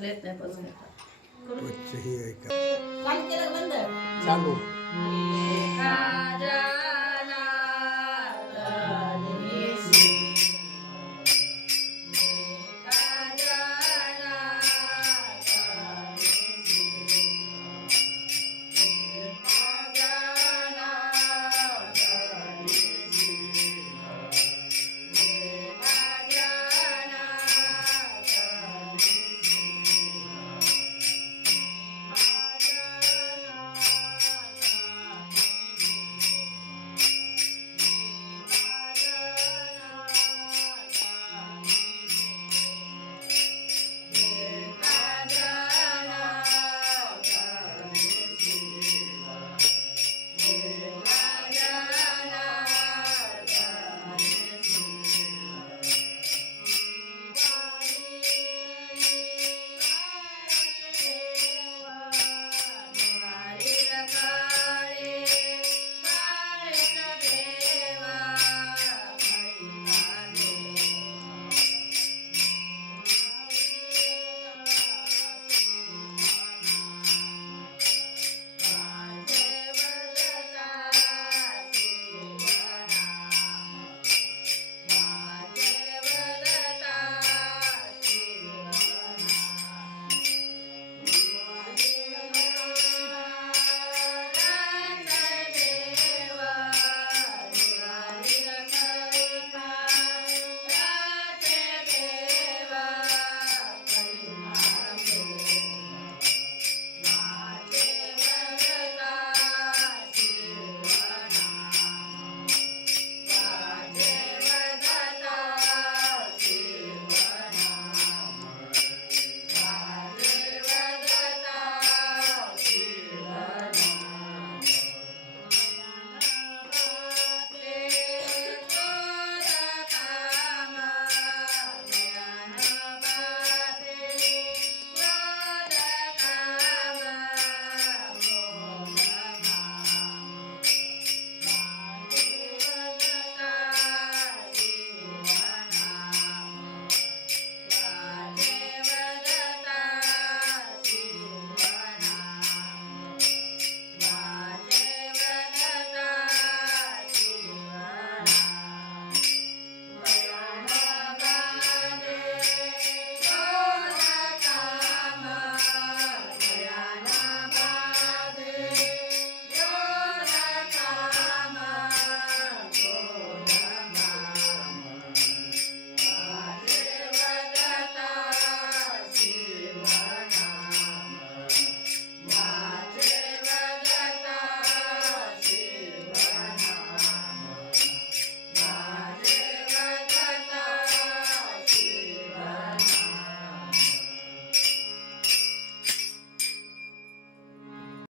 आपल्याला येत नाही पण हे आहे का चालू.